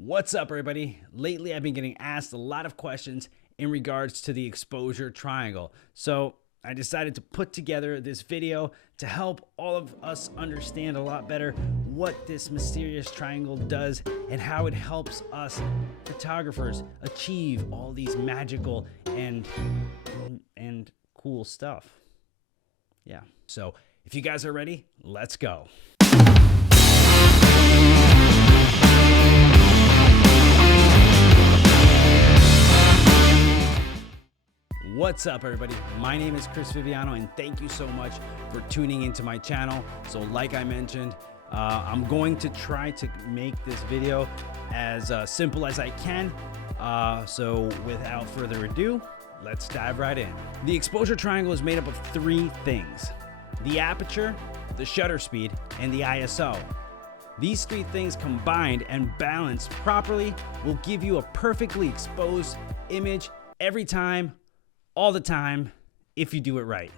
What's up, everybody? Lately, I've been getting asked a lot of questions in regards to the exposure triangle. So I decided to put together this video to help all of us understand a lot better what this mysterious triangle does and how it helps us photographers achieve all these magical and cool stuff. Yeah. So if you guys are ready, let's go. What's up, everybody? My name is Chris Viviano, and thank you so much for tuning into my channel. So like I mentioned, I'm going to try to make this video as simple as I can. So without further ado, let's dive right in. The exposure triangle is made up of three things: the aperture, the shutter speed, and the ISO. These three things combined and balanced properly will give you a perfectly exposed image every time, all the time, if you do it right.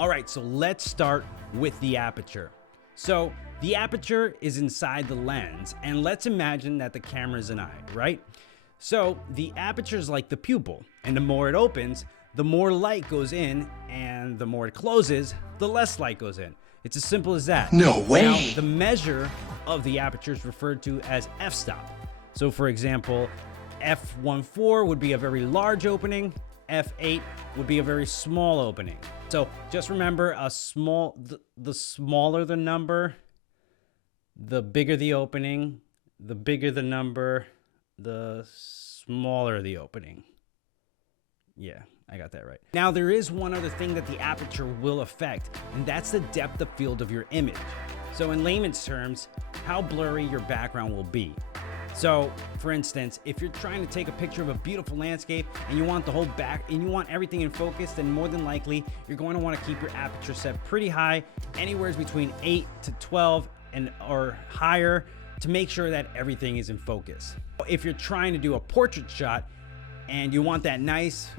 All right, so let's start with the aperture. So the aperture is inside the lens, and let's imagine that the camera is an eye, right? So the aperture is like the pupil, and the more it opens, the more light goes in, and the more it closes, the less light goes in. It's as simple as that. No way. Now, the measure of the aperture is referred to as f-stop. So for example, f1.4 would be a very large opening, f8 would be a very small opening. So just remember, the smaller the number, the bigger the opening, the bigger the number, the smaller the opening. Yeah, I got that right. Now, there is one other thing that the aperture will affect, and that's the depth of field of your image. So in layman's terms, how blurry your background will be. So for instance, if you're trying to take a picture of a beautiful landscape and you want the whole back and you want everything in focus, then more than likely you're going to want to keep your aperture set pretty high, anywhere between 8 to 12 or higher, to make sure that everything is in focus. If you're trying to do a portrait shot and you want that nice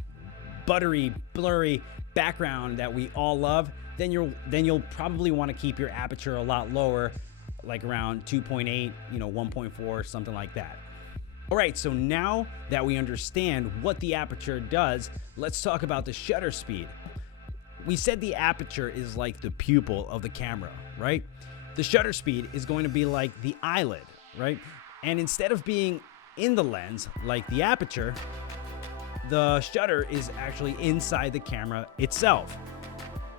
buttery, blurry background that we all love, then you'll probably want to keep your aperture a lot lower, like around 2.8, 1.4, something like that. All right, so now that we understand what the aperture does, let's talk about the shutter speed. We said the aperture is like the pupil of the camera, right? The shutter speed is going to be like the eyelid, right? And instead of being in the lens like the aperture, the shutter is actually inside the camera itself.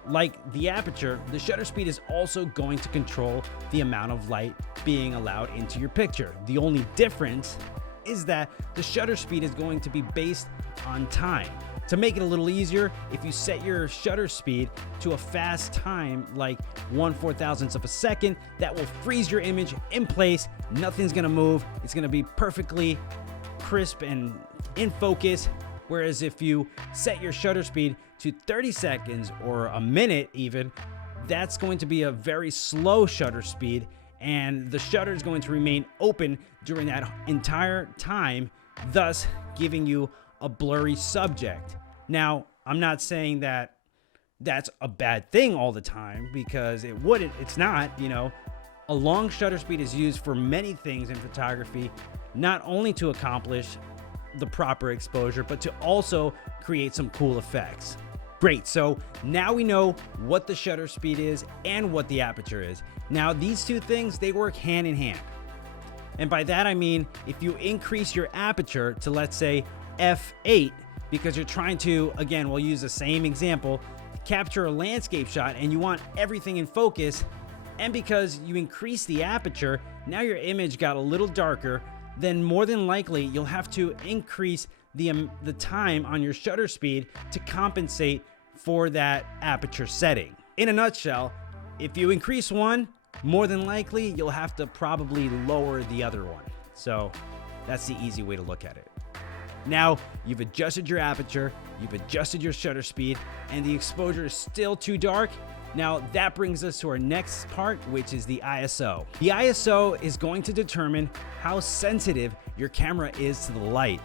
Like the aperture, the shutter speed is also going to control the amount of light being allowed into your picture. The only difference is that the shutter speed is going to be based on time. To make it a little easier, if you set your shutter speed to a fast time, like 1/4000th of a second, that will freeze your image in place. Nothing's gonna move. It's gonna be perfectly crisp and in focus. Whereas if you set your shutter speed to 30 seconds or a minute even, that's going to be a very slow shutter speed, and the shutter is going to remain open during that entire time, thus giving you a blurry subject. Now, I'm not saying that that's a bad thing all the time, because it's not. A long shutter speed is used for many things in photography, not only to accomplish the proper exposure, but to also create some cool effects. Great, so now we know what the shutter speed is and what the aperture is. Now these two things, they work hand in hand. And by that I mean, if you increase your aperture to, let's say, f8, because you're trying to, again, we'll use the same example, capture a landscape shot and you want everything in focus, and because you increase the aperture, now your image got a little darker, then more than likely you'll have to increase the time on your shutter speed to compensate for that aperture setting. In a nutshell, if you increase one, more than likely you'll have to probably lower the other one. So that's the easy way to look at it. Now you've adjusted your aperture, you've adjusted your shutter speed, and the exposure is still too dark. Now that brings us to our next part, which is the ISO. The ISO is going to determine how sensitive your camera is to the light.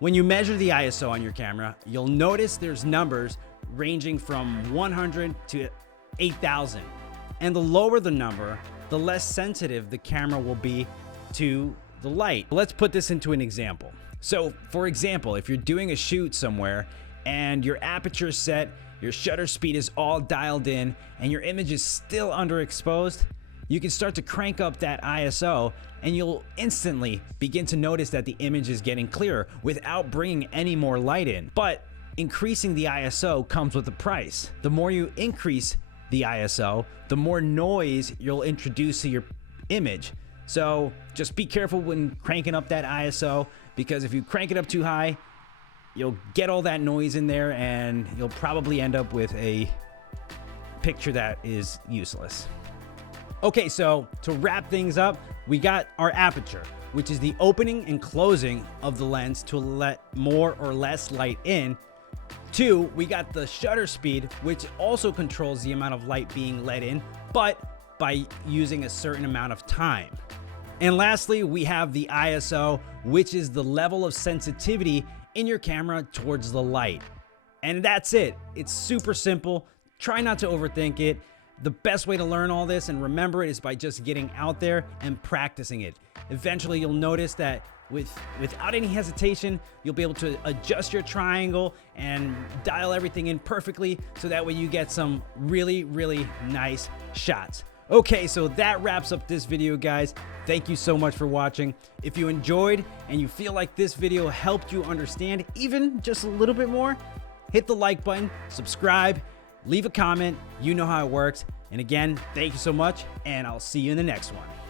When you measure the ISO on your camera, you'll notice there's numbers ranging from 100 to 8,000. And the lower the number, the less sensitive the camera will be to the light. Let's put this into an example. So for example, if you're doing a shoot somewhere and your aperture is set, your shutter speed is all dialed in, and your image is still underexposed, you can start to crank up that ISO and you'll instantly begin to notice that the image is getting clearer without bringing any more light in. But increasing the ISO comes with a price. The more you increase the ISO, the more noise you'll introduce to your image. So just be careful when cranking up that ISO, because if you crank it up too high, you'll get all that noise in there and you'll probably end up with a picture that is useless. Okay, so to wrap things up, we got our aperture, which is the opening and closing of the lens to let more or less light in. 2, we got the shutter speed, which also controls the amount of light being let in, but by using a certain amount of time. And lastly, we have the ISO, which is the level of sensitivity in your camera towards the light. And that's it. It's super simple. Try not to overthink it. The best way to learn all this and remember it is by just getting out there and practicing it. Eventually, you'll notice that without any hesitation, you'll be able to adjust your triangle and dial everything in perfectly, so that way you get some really, really nice shots. Okay, so that wraps up this video, guys. Thank you so much for watching. If you enjoyed and you feel like this video helped you understand even just a little bit more, hit the like button, subscribe, leave a comment. You know how it works. And again, thank you so much, and I'll see you in the next one.